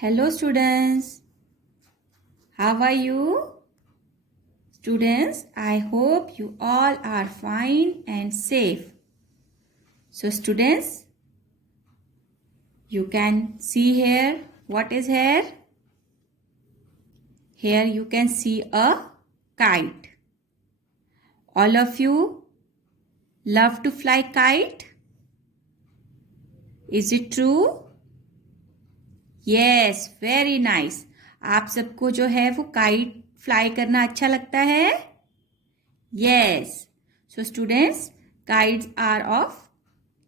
Hello students, how are you? Students, I hope you all are fine and safe. So students, you can see here, what is here? Here you can see a kite. All of you love to fly kite? Is it true? Yes, very nice. आप सबको जो है वो kite fly करना अच्छा लगता है? Yes. So students, kites are of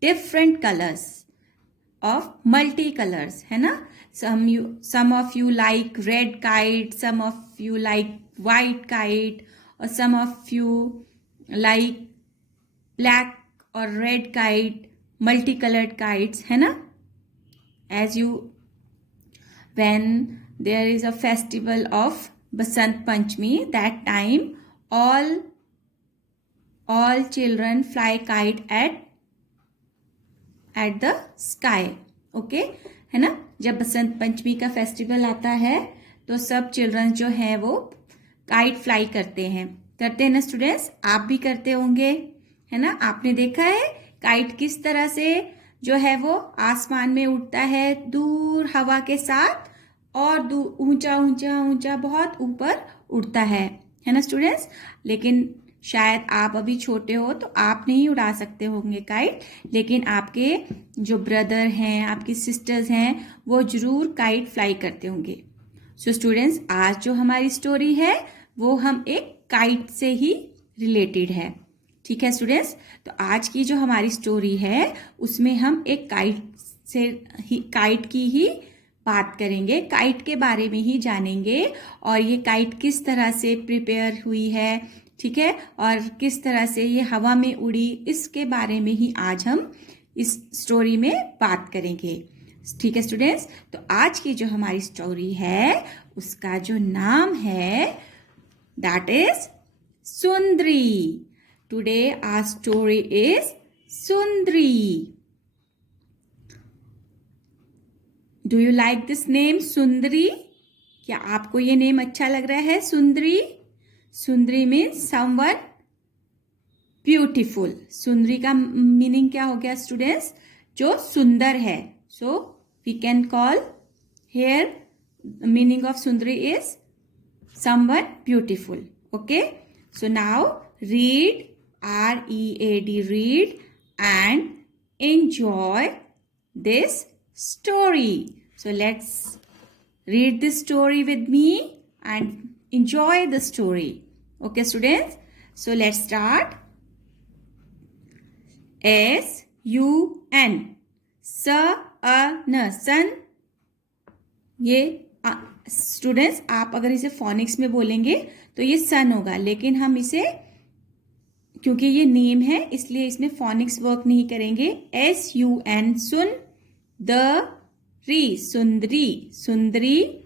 different colors, of multicolors, है ना? Some of you like red kite, some of you like white kite, or some of you like black or red kite, multicolored kites, है ना? When there is a festival of Basant Panchami, that time all children fly kite at the sky. Okay, है ना? जब बसंत पंचमी का festival आता है तो सब चिल्ड्रन जो है वो काइट फ्लाई करते हैं ना स्टूडेंट्स? आप भी करते होंगे, है ना? आपने देखा है काइट किस तरह से जो है वो आसमान में उड़ता है दूर हवा के साथ और ऊंचा ऊंचा ऊंचा बहुत ऊपर उड़ता है ना स्टूडेंट्स? लेकिन शायद आप अभी छोटे हो तो आप नहीं उड़ा सकते होंगे काइट, लेकिन आपके जो ब्रदर हैं, आपकी सिस्टर्स हैं, वो जरूर काइट फ्लाई करते होंगे. सो स्टूडेंट्स, आज जो हमारी स्टोरी है वो हम एक काइट से ही रिलेटेड है. ठीक है स्टूडेंट्स? तो आज की जो हमारी स्टोरी है उसमें हम एक काइट की ही बात करेंगे, काइट के बारे में ही जानेंगे और ये काइट किस तरह से प्रिपेयर हुई है, ठीक है, और किस तरह से ये हवा में उड़ी, इसके बारे में ही आज हम इस स्टोरी में बात करेंगे. ठीक है स्टूडेंट्स? तो आज की जो हमारी स्टोरी है उसका जो नाम है that is Sundari. Today our story is Sundari. Do you like this name सुंदरी? क्या आपको ये नेम अच्छा लग रहा है सुंदरी? सुंदरी मीन्स समवन ब्यूटीफुल. सुंदरी का मीनिंग क्या हो गया स्टूडेंट्स? जो सुंदर है. So we can call here meaning of सुंदरी is someone beautiful. Okay, so now read, READ, read and enjoy this story. So let's read this story with me and enjoy the story. Okay students, so let's start. SUN, सन. ये students आप अगर इसे phoenix में बोलेंगे तो ये सन होगा, लेकिन हम इसे क्योंकि ये नेम है इसलिए इसमें फोनिक्स वर्क नहीं करेंगे. SUN, soon. Sundari, Sundari.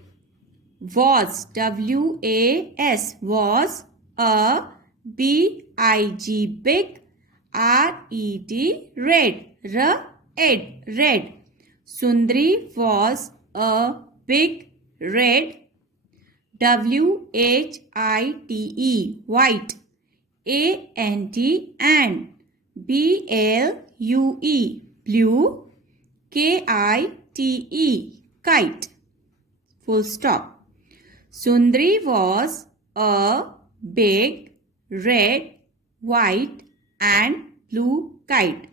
Was, WAS, was. A BIG, big. RED, red, red. Sundari was a big red. WHITE, white. ANT, and. BLUE, blue. KITE, kite. Full stop. Sundari was a big red, white and blue kite.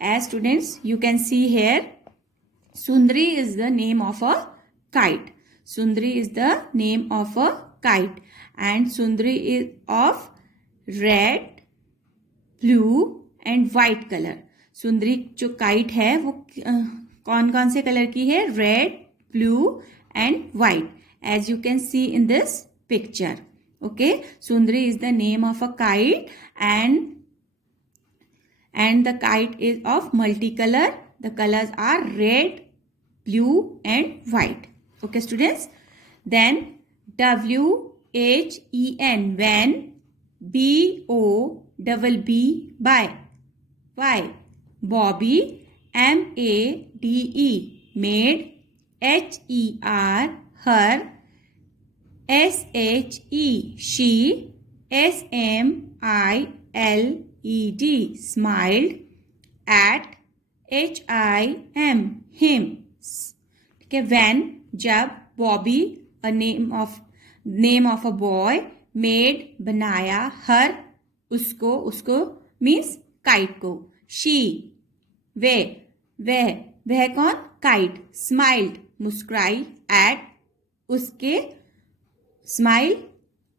As students you can see here, Sundari is the name of a kite. Sundari is the name of a kite and Sundari is of red, blue and white color. Sundari जो kite है वो कौन कौन से colour की है? Red, blue and white, as you can see in this picture. Okay, Sundari is the name of a kite and the kite is of multicolor. The colors are red, blue and white. Okay students, then WHEN, when. BOBB, by. Bobby. MADE, made. HER, her. SHE, she. SMILED, smiled. At, HIM, him. ठीक है. When, जब. Bobby, a name of a boy. Made, बनाया. Her, उसको means kite को. She, वह कौन? Kite. Smiled, मुस्कुराई. At, उसके. Smile,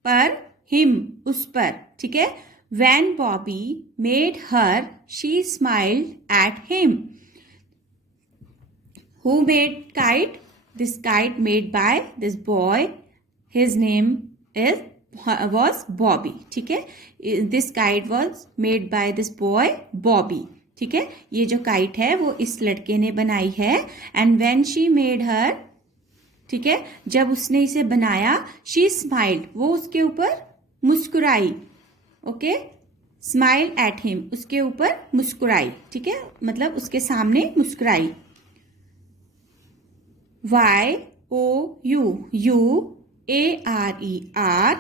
पर. Him, उस पर. ठीक है. When Bobby made her, she smiled at him. Who made kite? This kite made by this boy. His name was Bobby. ठीक है. This kite was made by this boy Bobby. ठीक है. ये जो kite है वो इस लड़के ने बनाई है. And when she made her, ठीक है, जब उसने इसे बनाया, she smiled, वो उसके ऊपर मुस्कुराई. ओके. स्माइल एट हिम, उसके ऊपर मुस्कुराई. ठीक है, मतलब उसके सामने मुस्कुराई. YOU, U, ARER,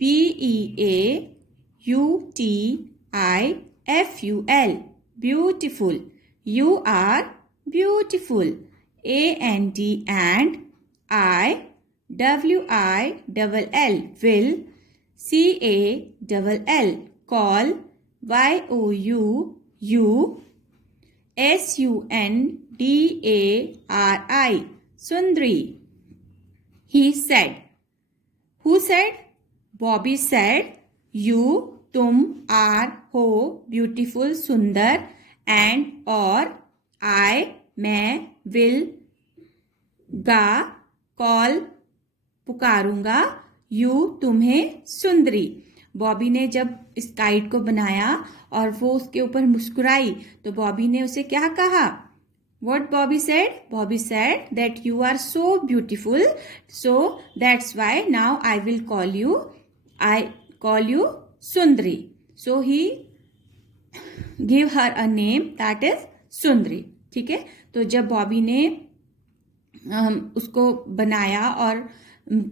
BEAUTIFUL, beautiful. You are beautiful. AND, and. IWILL, will. CALL, call. YOUU, SUNDARI, Sundari. He said. Who said? Bobby said. You, तुम. Are, हो. Beautiful, सुंदर. And, और. I, मैं. Will, गा. कॉल, पुकारूंगा. यू, तुम्हें. सुंदरी. बॉबी ने जब इस काइट को बनाया और वो उसके ऊपर मुस्कुराई तो बॉबी ने उसे क्या कहा? What Bobby said? Bobby said that you are so beautiful, so that's why now I call you Sundari. So he gave her a name, that is Sundari. ठीक है. तो जब बॉबी ने उसको बनाया और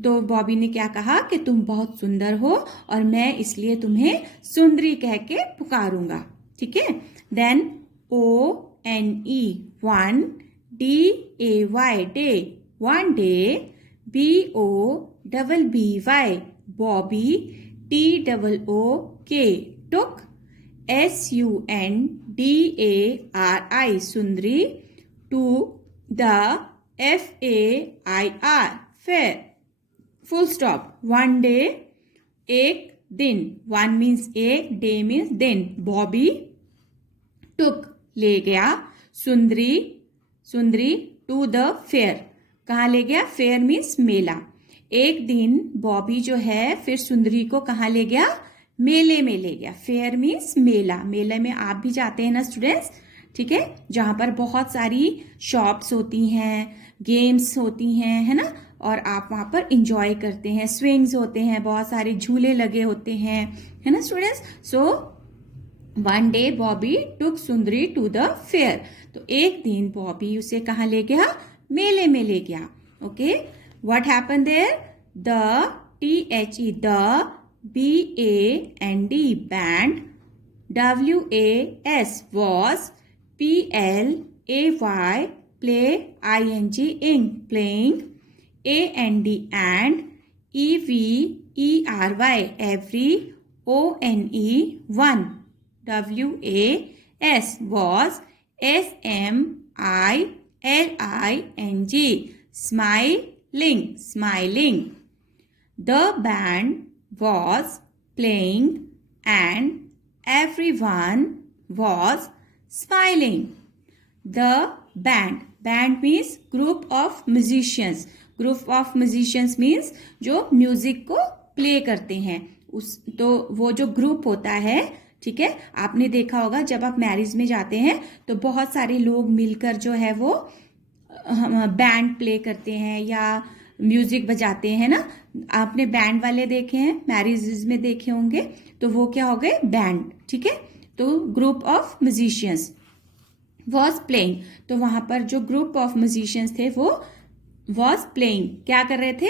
तो बॉबी ने क्या कहा कि तुम बहुत सुंदर हो और मैं इसलिए तुम्हें सुंदरी कह के पुकारूंगा. ठीक है. Then ONE, one. DAY, day, one day. BOBBY, Bobby. TOOK, took. SUNDARI, Sundari. To, the. FAIR, fair. Full stop. One day, एक दिन. One means एक, day means दिन. Bobby took, ले गया. सुंदरी to the fair. कहाँ ले गया? Fair means मेला. एक दिन बॉबी जो है फिर सुंदरी को कहाँ ले गया? मेले में ले गया. Fair means मेला. मेले में आप भी जाते हैं ना स्टूडेंट्स. ठीक है. जहां पर बहुत सारी शॉप्स होती हैं, गेम्स होती हैं, है ना, और आप वहां पर इंजॉय करते हैं. स्विंग्स होते हैं, बहुत सारे झूले लगे होते हैं, है ना students. So one day Bobby took Sundari to the fair. तो एक दिन बॉबी उसे कहाँ ले गया? मेले में ले गया. Okay. What happen there? The, THE, the. BAND, band. WAS, was. PLAY, play. ING, ing, playing. AND, and. EVERY, every. ONE, one. WAS, was. SMILING, smiling. The band was playing and everyone was smiling. The band means group of musicians. Group of musicians means जो music को play करते हैं. तो वो जो group होता है, ठीक है, आपने देखा होगा जब आप मैरिज में जाते हैं तो बहुत सारे लोग मिलकर जो है वो बैंड प्ले करते हैं या म्यूजिक बजाते हैं ना. आपने बैंड वाले देखे हैं, मैरिजेस में देखे होंगे, तो वो क्या हो गए? बैंड. ठीक है. तो group of musicians. Was playing, तो वहां पर जो ग्रुप ऑफ म्यूजिशियंस थे वो वॉज प्लेइंग, क्या कर रहे थे,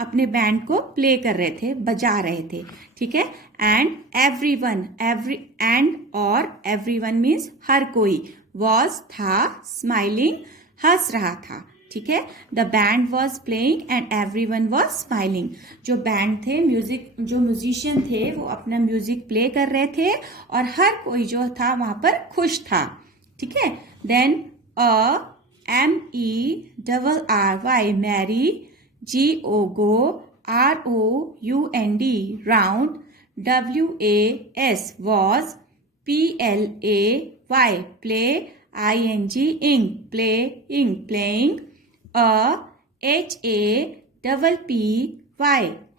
अपने बैंड को प्ले कर रहे थे, बजा रहे थे, ठीक है। एंड एवरीवन, एंड और एवरीवन मीन्स हर कोई, वॉज था, स्माइलिंग हंस रहा था, ठीक है। The band was playing and everyone was smiling, जो बैंड थे, म्यूजिक, जो म्यूजिशियन थे वो अपना म्यूजिक प्ले कर रहे थे और हर कोई जो था वहां पर खुश था, ठीक है। Then MERRY merry, GO ROUND round, WAS was, PLAY play, ING ing playing,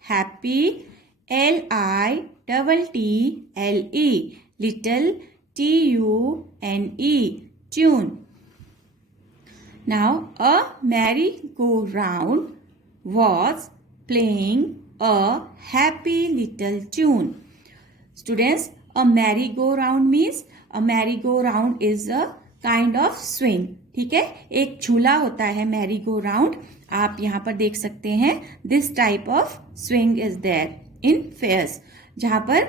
HAPPY happy, LITTLE little, TUNE tune. Now a merry-go-round was playing a happy little tune. Students, a merry-go-round means, a merry-go-round is a kind of swing, ठीक है। एक झूला होता है merry go round, आप यहाँ पर देख सकते हैं। This type of swing is there in fairs, जहां पर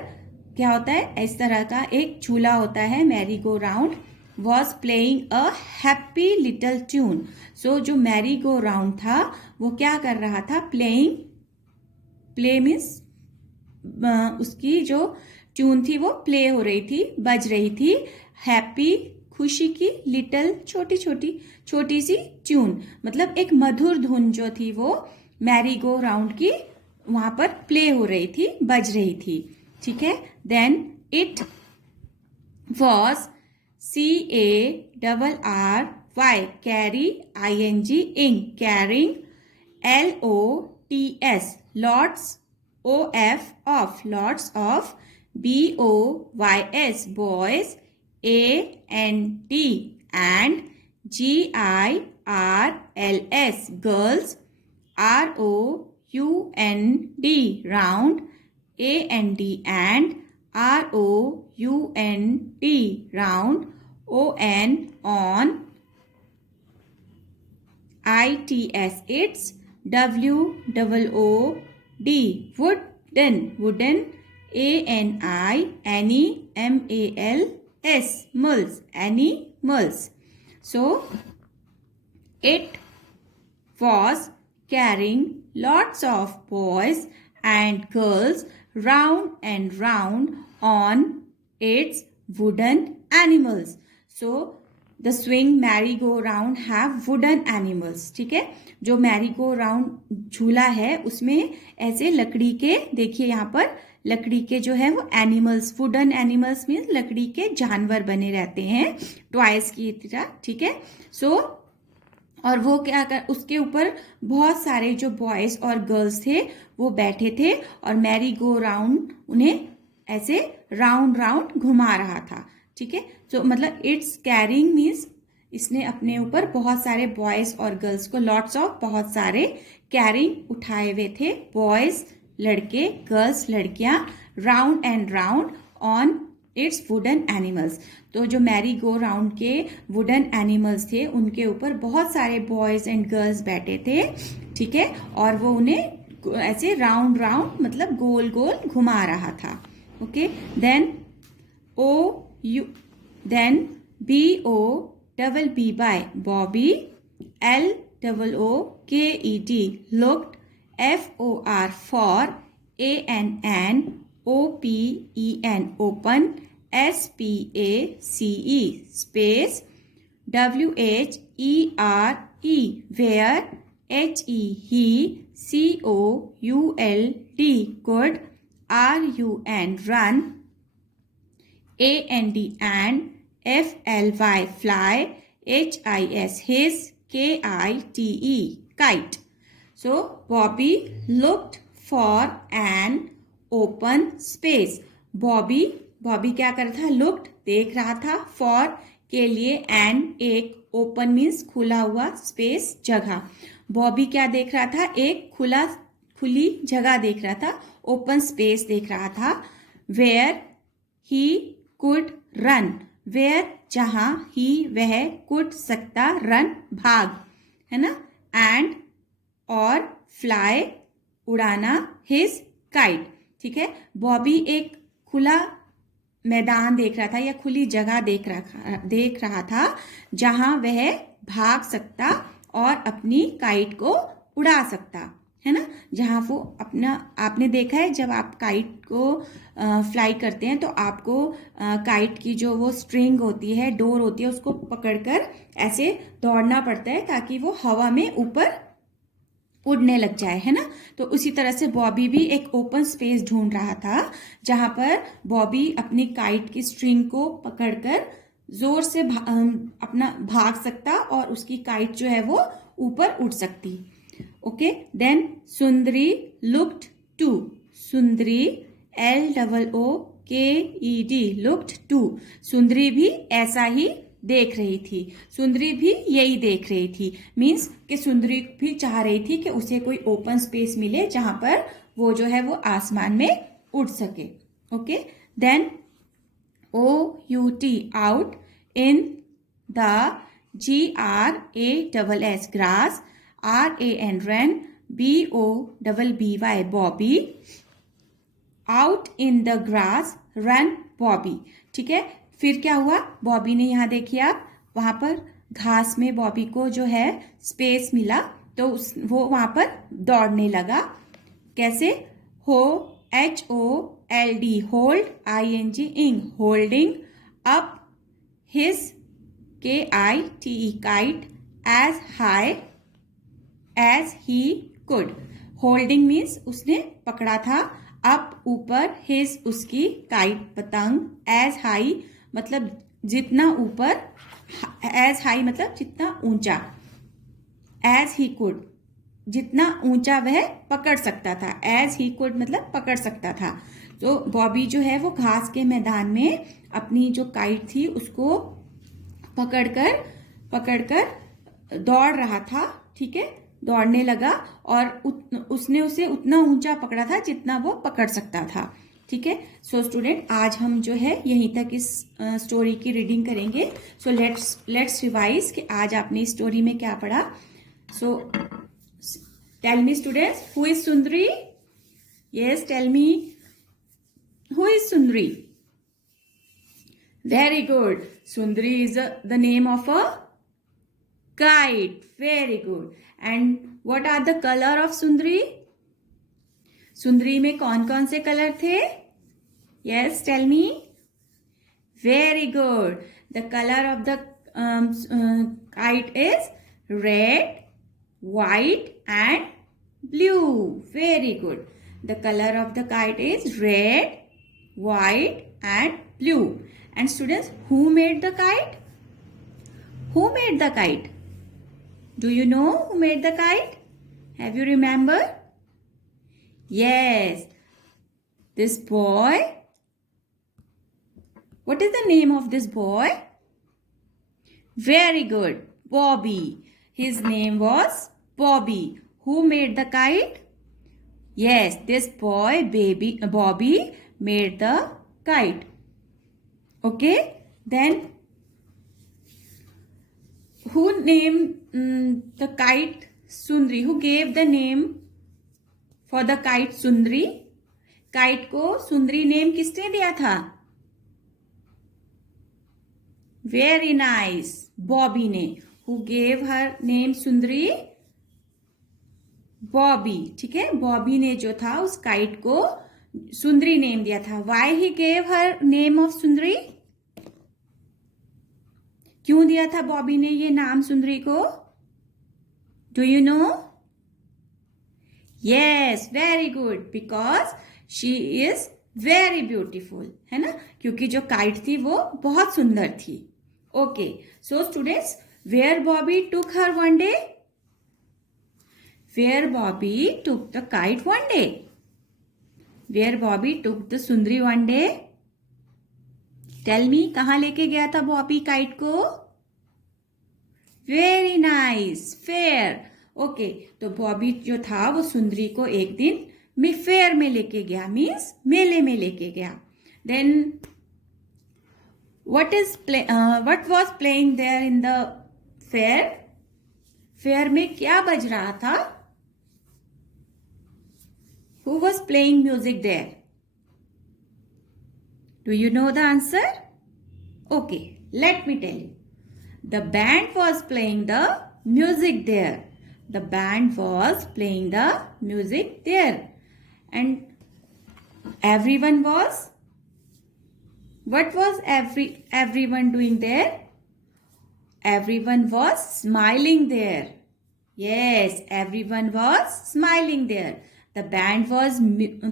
क्या होता है, इस तरह का एक झूला होता है merry go round. Was playing a happy little tune, so जो मैरी गो राउंड था वो क्या कर रहा था, प्लेइंग, प्ले मीन्स उसकी जो ट्यून थी वो प्ले हो रही थी, बज रही थी, हैप्पी खुशी की, लिटल छोटी सी ट्यून, मतलब एक मधुर धुन जो थी वो मैरी गो राउंड की वहां पर प्ले हो रही थी, बज रही थी, ठीक है। Then it was CARRY carry, ING ing carrying, LOTS lots, OF lots of, BOYS boys, AND and, GIRLS girls, ROUND round, AND and, ROUND round, ON on, ITS its, WOOD wooden, ANI MALS muls, animals. So it was carrying lots of boys and girls round and round on its wooden animals. So the swing merry-go-round have wooden animals, ठीक है। जो merry-go-round झूला है उसमें ऐसे लकड़ी के, देखिए यहाँ पर लकड़ी के जो है वो एनिमल्स, वुडन एनिमल्स मीन्स लकड़ी के जानवर बने रहते हैं, टॉयज की तरह, ठीक है। सो और वो क्या कर, उसके ऊपर बहुत सारे जो बॉयज और गर्ल्स थे वो बैठे थे और मैरी गो राउंड उन्हें ऐसे राउंड राउंड घुमा रहा था, ठीक है। तो मतलब इट्स कैरिंग मीन्स इसने अपने ऊपर बहुत सारे बॉयज और गर्ल्स को, लॉट्स ऑफ बहुत सारे, कैरिंग उठाए हुए थे, बॉयज लड़के, गर्ल्स लड़कियां, round and round on it's wooden animals. तो जो मैरी गो राउंड के वुडन एनिमल्स थे उनके ऊपर बहुत सारे बॉयज एंड गर्ल्स बैठे थे, ठीक है, और वो उन्हें ऐसे राउंड राउंड मतलब गोल गोल घुमा रहा था, okay. Then BOBBY Bobby, LOOKED looked, FOR for, ANN OPEN open, SPACE space, WHERE where, HE could, RUN run, and, FLY fly, HIS his, KITE kite. So Bobby looked for an open space. Bobby क्या कर रहा था, looked देख रहा था, for के लिए, and एक, ओपन मीन्स खुला हुआ, स्पेस जगह। बॉबी क्या देख रहा था, एक खुली जगह देख रहा था, ओपन स्पेस देख रहा था। Where he could run, where जहां ही वह कुद सकता, रन भाग, है ना, एंड और फ्लाई उड़ाना, हिज काइट। ठीक है, बॉबी एक खुला मैदान देख रहा था या खुली जगह देख रहा था जहां वह भाग सकता और अपनी काइट को उड़ा सकता, है ना। जहां वो अपना, आपने देखा है जब आप काइट को फ्लाई करते हैं तो आपको काइट की जो वो स्ट्रिंग होती है, डोर होती है, उसको पकड़कर ऐसे दौड़ना पड़ता है ताकि वो हवा में ऊपर उड़ने लग जाए, है ना। तो उसी तरह से बॉबी भी एक ओपन स्पेस ढूंढ रहा था जहां पर बॉबी अपनी काइट की स्ट्रिंग को पकड़कर जोर से अपना भाग सकता और उसकी काइट जो है वो ऊपर उड़ सकती। Okay, then Sundari looked to, Sundari LOOKED, looked to, सुंदरी भी ऐसा ही देख रही थी, सुंदरी भी यही देख रही थी, मीन्स कि सुंदरी भी चाह रही थी कि उसे कोई ओपन स्पेस मिले जहां पर वो जो है वो आसमान में उड़ सके। Okay, then OUT, out, in the, GRASS, grass, RAN, ran, BOBBY, Bobby, out in the grass, run Bobby. ठीक है, फिर क्या हुआ, बॉबी ने, यहाँ देखिए आप, वहां पर घास में बॉबी को जो है स्पेस मिला तो वो वहां पर दौड़ने लगा। कैसे, HOLD, hold, ING, ing, holding, up his, KITE, kite, as high as he could, holding means उसने पकड़ा था, अप ऊपर, हिज उसकी, काइट पतंग, एज हाई मतलब जितना ऊपर, एज हाई मतलब जितना ऊंचा, एज ही कुड जितना ऊंचा वह पकड़ सकता था, एज ही कुड मतलब पकड़ सकता था। तो बॉबी जो है वो घास के मैदान में अपनी जो काइट थी उसको पकड़कर दौड़ रहा था। ठीक है, दौड़ने लगा और उसने उसे उतना ऊंचा पकड़ा था जितना वो पकड़ सकता था। ठीक है, सो स्टूडेंट, आज हम जो है यहीं तक इस स्टोरी की रीडिंग करेंगे। सो लेट्स रिवाइज कि आज आपने इस स्टोरी में क्या पढ़ा। So tell me students, who is Sundari? Yes, tell me, who is Sundari? Very good, Sundari is the name of a kite. Very good, and what are the colour of Sundari? Sundari में कौन कौन से कलर थे? Yes, tell me. Very good. The color of the kite is red, white and blue. Very good. The color of the kite is red, white and blue. And students, who made the kite? Who made the kite? Do you know who made the kite? Have you remembered? Yes, this boy. What is the name of this boy? Very good, Bobby. His name was Bobby. Who made the kite? Yes, this boy, Bobby made the kite. Okay, then who named the kite Sundri? Who gave the name for the kite Sundri? Kite को सुंदरी name किसने दिया था? Very nice, Bobby ने। Who gave her name सुंदरी? बॉबी। ठीक है, बॉबी ने जो था उस काइट को सुंदरी नेम दिया था। Why he gave her name of सुंदरी? क्यों दिया था बॉबी ने ये नाम सुंदरी को? Do you know? Yes, very good, because she is very beautiful, है ना, क्योंकि जो काइट थी वो बहुत सुंदर थी। Okay, so students, where Bobby took her one day? Where Bobby took the kite one day? Where Bobby took the सुंदरी वन डे? टेल मी, कहाँ लेके गया था बॉबी काइट को? Very nice, fair. ओके, तो बॉबी जो था वो सुंदरी को एक दिन फेयर में लेके गया, मीन्स मेले में लेके गया। Then what was playing there in the fair? Fair में क्या बज रहा था? Who was playing music there? Do you know the answer? Okay, let me tell you. The band was playing the music there. The band was playing the music there. And everyone was, what was everyone doing there? Everyone was smiling there. Yes, everyone was smiling there. The band was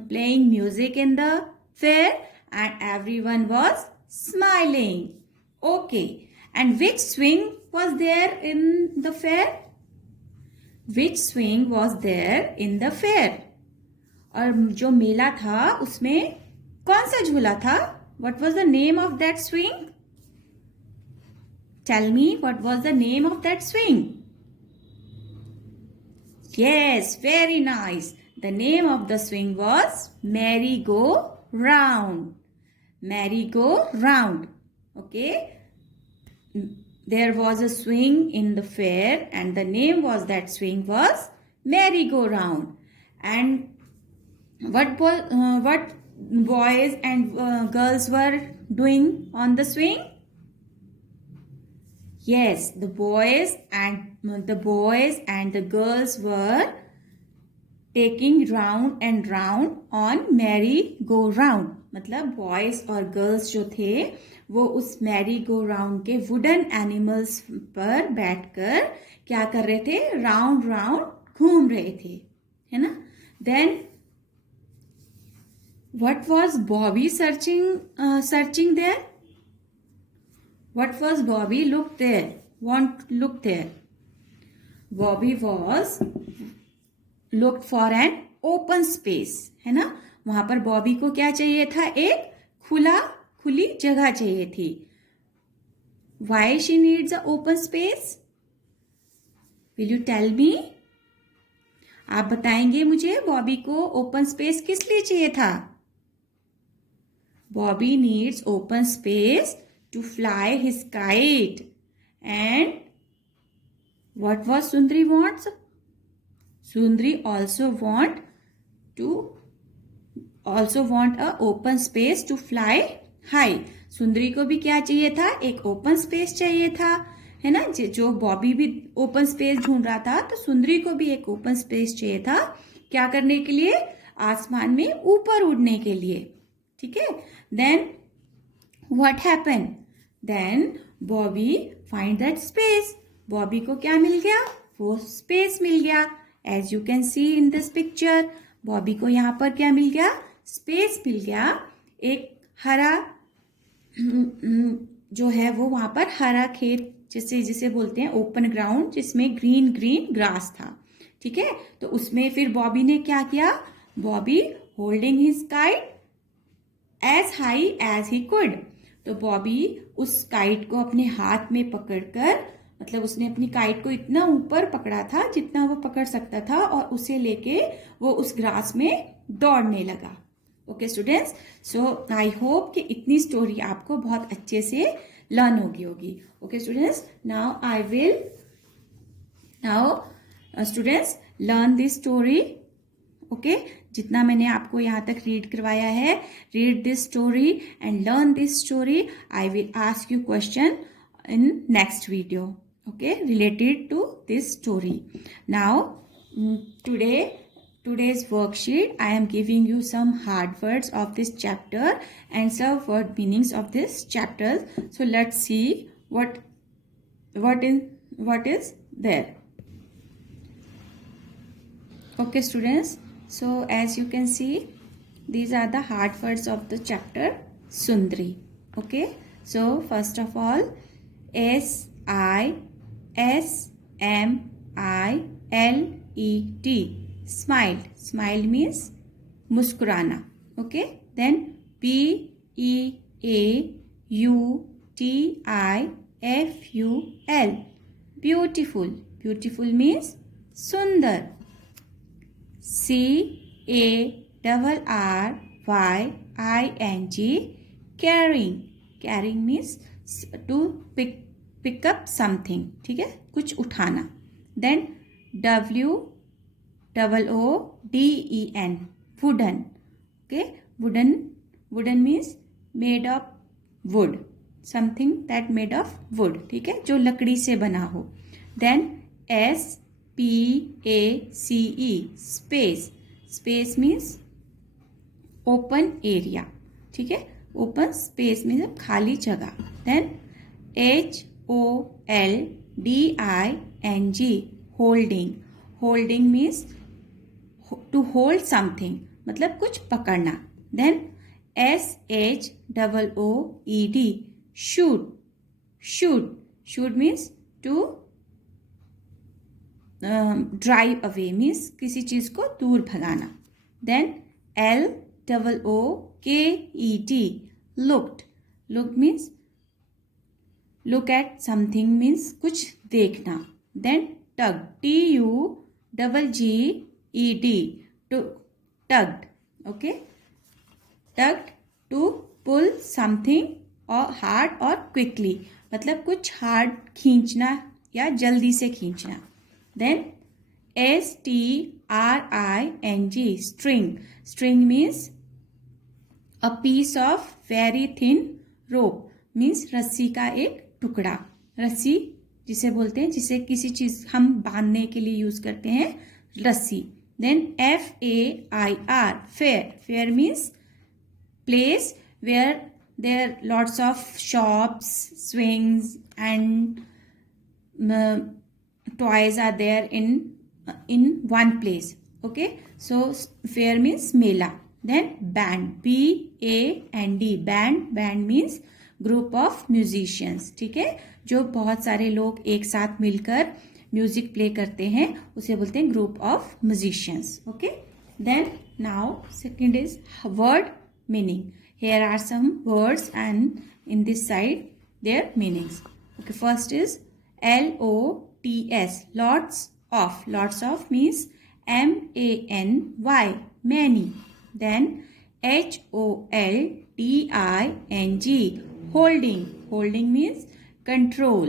playing music in the fair and everyone was smiling. Okay. And which swing was there in the fair? Which swing was there in the fair? और जो मेला था उसमें कौन सा झूला था? What was the name of that swing? Tell me, what was the name of that swing? Yes, very nice. The name of the swing was merry-go-round. Merry-go-round. Okay. There was a swing in the fair and the name was that swing was merry-go-round. And what boys and girls were doing on the swing? Yes, the boys and the girls were taking round and round on merry-go-round. मतलब boys और girls जो थे वो उस merry-go-round के wooden animals पर बैठकर क्या कर रहे थे? राउंड राउंड घूम रहे थे, है ना? Then what was Bobby searching there? What was Bobby look there? Bobby was looked for an open space, है ना? वहां पर बॉबी को क्या चाहिए था? एक खुली जगह चाहिए थी. Why she needs a open space? Will you tell me? आप बताएंगे मुझे बॉबी को ओपन स्पेस किस लिए चाहिए था? Bobby needs open space to fly his kite. And what was Sundri wants? Sundri also want a open space to fly high. सुंदरी को भी क्या चाहिए था? एक ओपन स्पेस चाहिए था, है ना? जो बॉबी भी ओपन स्पेस ढूंढ रहा था तो सुंदरी को भी एक ओपन स्पेस चाहिए था. क्या करने के लिए? आसमान में ऊपर उड़ने के लिए. ठीक है. Then what happened? Then Bobby find that space. Bobby को क्या मिल गया? वो स्पेस मिल गया. As you can see in this picture, Bobby को यहाँ पर क्या मिल गया? स्पेस मिल गया. एक हरा जो है वो वहां पर हरा खेत जिसे बोलते हैं ओपन ग्राउंड, जिसमें ग्रीन ग्रास था. ठीक है. तो उसमें फिर बॉबी ने क्या किया? Bobby holding his kite as high as he could. तो बॉबी उस काइट को अपने हाथ में पकड़कर, मतलब उसने अपनी काइट को इतना ऊपर पकड़ा था जितना वो पकड़ सकता था और उसे लेके वो उस ग्रास में दौड़ने लगा. Okay students, so I hope कि इतनी स्टोरी आपको बहुत अच्छे से लर्न होगी. Okay students, now students learn this story. Okay, जितना मैंने आपको यहाँ तक रीड करवाया है, read this story and learn this story. I will ask you question in next video, okay, related to this story. Now today's worksheet, I am giving you some hard words of this chapter and some word meanings of this chapter. So let's see what is there. Okay students, so as you can see, these are the hard words of the chapter Sundri. Okay, so first of all, SISMILET, smiled. Smile means मुस्कुराना. Okay, then BEAUTIFUL, beautiful. Beautiful means सुंदर. CARRYING, caring. Caring means to pick up something, ठीक है, कुछ उठाना. Then WOODEN, wooden. Okay, wooden means made of wood, something that made of wood, ठीक है, जो लकड़ी से बना हो. Then SPACE, space. Space means open area, ठीक है, ओपन स्पेस मीन्स खाली जगह. Then HOLDING, holding. Holding means to hold something, मतलब कुछ पकड़ना. Then SHOOD, shoot means to drive away, means किसी चीज को दूर भगाना. Then LOOKED, looked. Look means look at something means कुछ देखना. Then tugged, TUGGED, tugged. Okay, tugged to pull something or hard or quickly, मतलब कुछ हार्ड खींचना या जल्दी से खींचना. Then STRING, string. String means a piece of very thin rope, means रस्सी का एक टुकड़ा. रस्सी जिसे बोलते हैं, जिसे किसी चीज हम बांधने के लिए यूज करते हैं, रस्सी. Then FAIR, fair. Fair means place where there are lots of shops, swings and toys are there in one place. Okay, so fair means mela. Then band, BAND, band means group of musicians, ठीक है, जो बहुत सारे लोग एक साथ मिलकर music play करते हैं, उसे बोलते हैं group of musicians. Okay, then now second is word meaning. Here are some words and in this side their meanings. Okay, first is LOTS, lots of. Lots of means MANY, many. Then HOLDING, holding. Holding means control.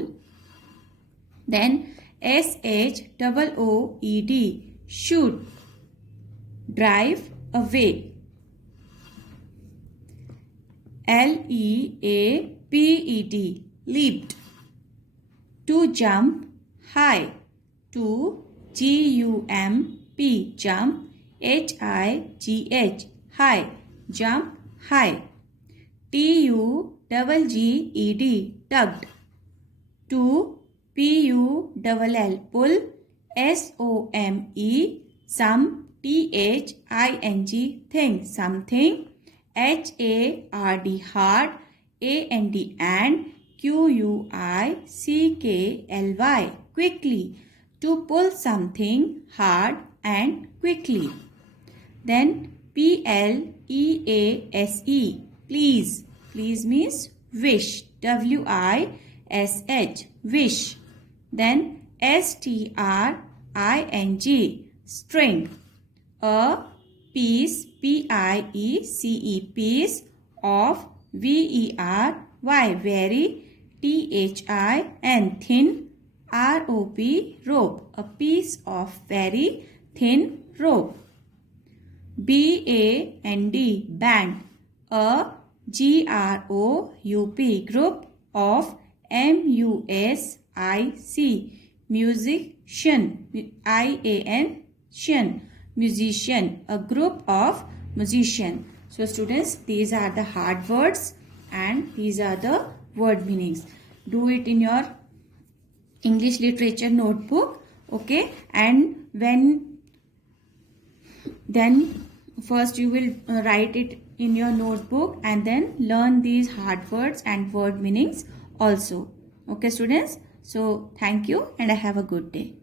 Then SHOOD, shoot, drive away. LEAPED, leaped. To jump high. To JUMP, jump. HIGH, high, jump high. TUGGED, tugged. To PULL, pull. SOME, some. THING, thing, something. HARD, hard. AND, and. QUICKLY, quickly. To pull something hard and quickly. Then PLEASE, please. Please means wish. WISH, wish. Then STRING, string. A piece, PIECE, piece of. VERY, very. THIN, thin. ROP, rope, a piece of very thin rope. BAND, band. A GROUP, group of. MUSIC, musician. IAN, musician, a group of musician. So students, these are the hard words and these are the word meanings. Do it in your English literature notebook. Okay, and then first you will write it in your notebook and then learn these hard words and word meanings also. Okay students, so thank you and have a good day.